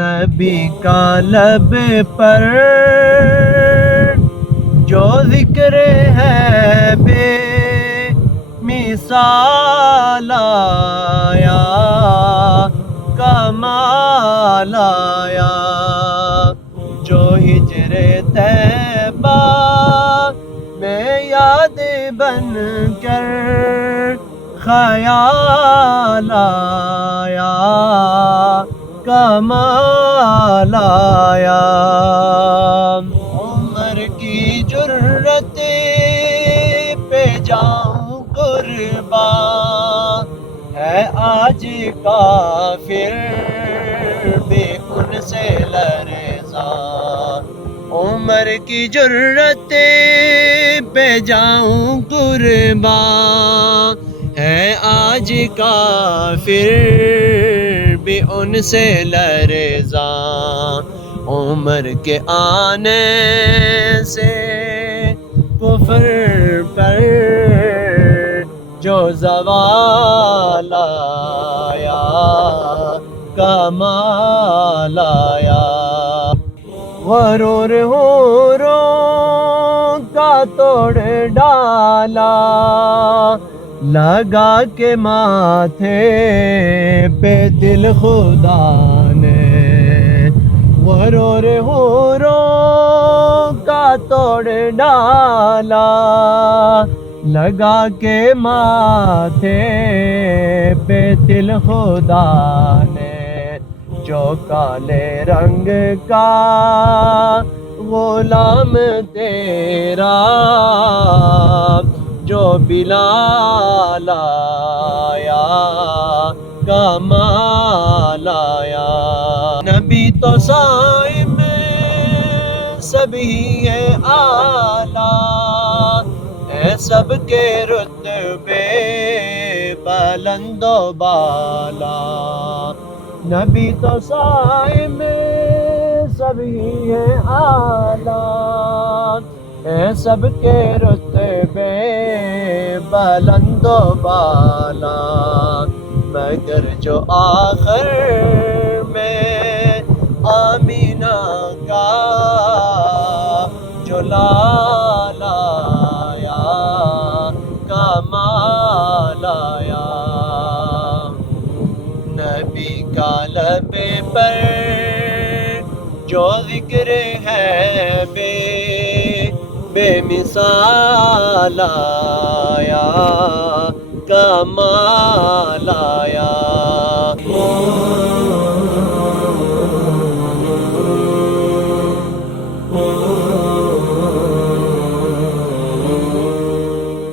نبی کا لب پر جو ذکر ہے بے مثال آیا، کمال آیا، جو ہجر طیبہ میں یاد بن کر خیال آیا، کمال آیا۔ عمر کی جرت پہ جاؤں قربان، ہے آج کافر بھی ان سے لرزاں۔ عمر کی جرت پہ جاؤں قربان، ہے آج کافر بھی ان سے لرزاں۔ عمر کے آنے سے کفر پر جو زوال آیا، کمال آیا۔ غرور حوروں کا توڑ ڈالا، لگا کے ماتھے پہ دل خدا نے۔ غرور حوروں کا توڑ ڈالا، لگا کے ماتھے پہ دل خدا نے۔ جو کالے رنگ کا غلام تیرا، جو بلال آیا، کمال آیا۔ نبی تو صائم سبھی ہے اعلیٰ، ہے سب کے رتبے بلند و بالا۔ نبی تو صائم سبھی ہے اعلیٰ، ہے سب کے رتبے بلند و بالا۔ مگر جو آخر میں آمینہ کا جو لال آیا، کمال آیا۔ نبی کا لب پر جو ذکر ہے بے مثال آیا، کمال آیا۔